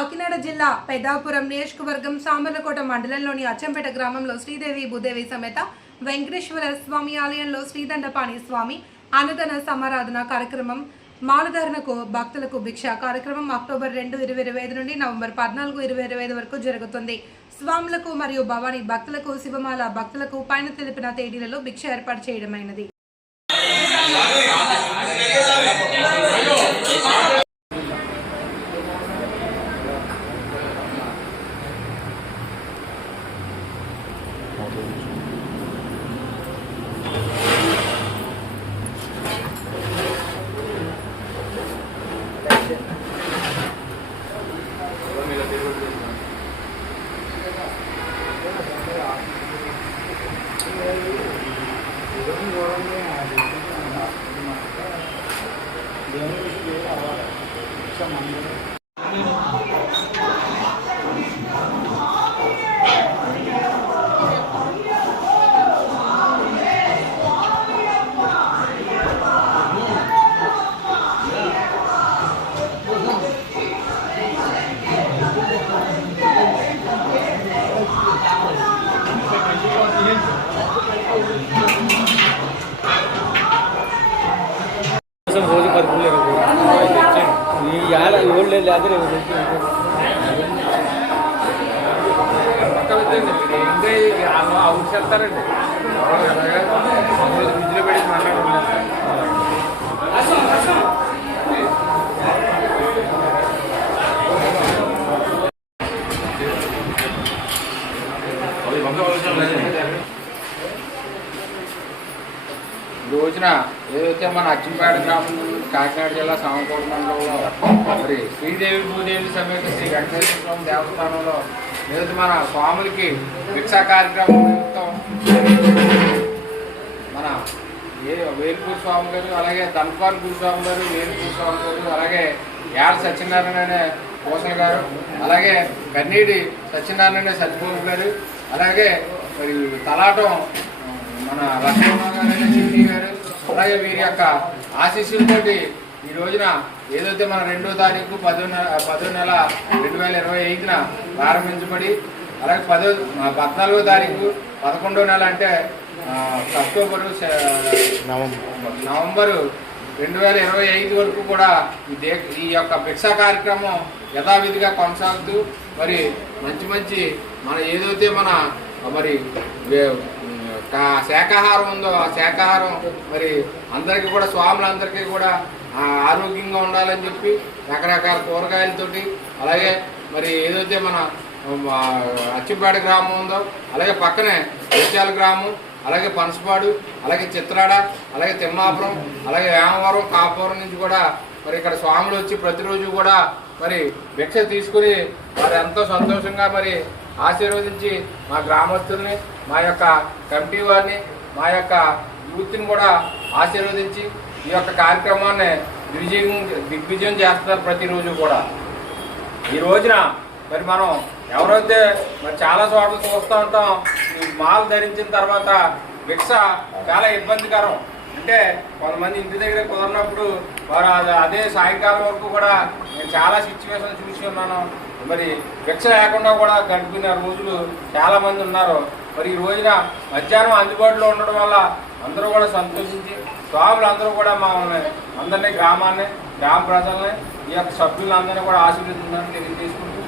కాకినాడ జిల్లా పెద్దాపురం నియోజకవర్గం సామర్లకోట మండలంలోని అచ్చంపేట గ్రామంలో శ్రీదేవి భూదేవి సమేత వెంకటేశ్వర స్వామి ఆలయంలో శ్రీదండపాణి స్వామి అన్నదాన సమారాధన కార్యక్రమం మాలధారణకు భక్తులకు భిక్ష కార్యక్రమం అక్టోబర్ రెండు ఇరవై ఇరవై ఐదు నుండి నవంబర్ పద్నాలుగు ఇరవై ఇరవై ఐదు వరకు జరుగుతుంది. స్వాములకు మరియు భవానీ భక్తులకు శివమాల భక్తులకు పైన తెలిపిన తేదీలలో భిక్ష ఏర్పాటు చేయడమైనది. Đường పది ఈ ఏడ ఎవరు లేదు అదే అవుట్ ఈ రోజున ఏదైతే మన అచ్చంపేట గ్రామం కాకినాడ జిల్లా సామకోట మండలంలో మరి శ్రీదేవి భూదేవి సమేత శ్రీ వెంకటేశ్వర స్వామి దేవస్థానంలో ఏదైతే మన స్వాములకి భిక్షా కార్యక్రమం నిమిత్తం మన ఏ వేలుపూర్ స్వామి గారు అలాగే ధన్పాల్ గురుస్వామి గారు వేలుపూర్ స్వామి గారు అలాగే యాడ సత్యనారాయణ అనే కోసల గారు అలాగే కన్నీడి సత్యనారాయణ సత్యభూమి గారు అలాగే మరి తలాటం మన లక్ష్మణ చిట్టి గారు అలాగే వీరి యొక్క ఆశీస్సులతోటి ఈ రోజున ఏదైతే మన రెండో తారీఖు పదో నెల పదో నెల రెండు వేల ఇరవై ఐదున ప్రారంభించబడి అలాగే పదో పద్నాలుగో తారీఖు పదకొండో నెల అంటే అక్టోబరు సె- నవంబరు. రెండు వేల ఇరవై ఐదు వరకు కూడా ఈ దే ఈ యొక్క భిక్షా కార్యక్రమం యథావిధిగా కొనసాగుతూ మరి మంచి మంచి మన ఏదైతే మన మరి శాఖాహారం శాకాహారం ఉందో ఆ శాకాహారం మరి అందరికీ కూడా స్వాములందరికీ కూడా ఆరోగ్యంగా ఉండాలని చెప్పి రకరకాల కూరగాయలతోటి అలాగే మరి ఏదైతే మన ఆ, అచ్చిపేట గ్రామం ఉందో అలాగే పక్కనే విశాల గ్రామం అలాగే పనసపాడు అలాగే చిత్రాడ అలాగే తిమ్మాపురం అలాగే వేమవరం కాపురం నుంచి కూడా మరి ఇక్కడ స్వాములు వచ్చి ప్రతిరోజు కూడా మరి భిక్ష తీసుకుని మరి ఎంతో సంతోషంగా మరి ఆశీర్వదించి మా గ్రామస్తుల్ని మా యొక్క కమిటీ వారిని మా యొక్క యూత్ని కూడా ఆశీర్వదించి ఈ యొక్క కార్యక్రమాన్ని దిగ్విజయం దిగ్విజయం చేస్తున్నారు ప్రతిరోజు కూడా. ఈ రోజున మరి మనం ఎవరైతే మరి చాలా చోట్ల చూస్తూ ఉంటాం ఈ మాల ధరించిన తర్వాత భిక్ష చాలా ఇబ్బందికరం. అంటే కొంతమంది ఇంటి దగ్గర కుదరినప్పుడు వారు అది- అదే సాయంకాలం వరకు కూడా నేను చాలా సిచ్యువేషన్ చూసి ఉన్నాను. మరి భిక్ష లేకుండా కూడా గడిపిన రోజులు చాలామంది ఉన్నారు. మరి ఈ రోజున మధ్యాహ్నం అందుబాటులో ఉండడం వల్ల అందరూ కూడా సంతోషించి స్వాములు అందరూ కూడా మమ్మల్ని అందరినీ గ్రామాన్ని గ్రామ ప్రజల్ని ఈ యొక్క సభ్యులందరినీ కూడా ఆశీర్వదించాలని తెలియజేసుకుంటూ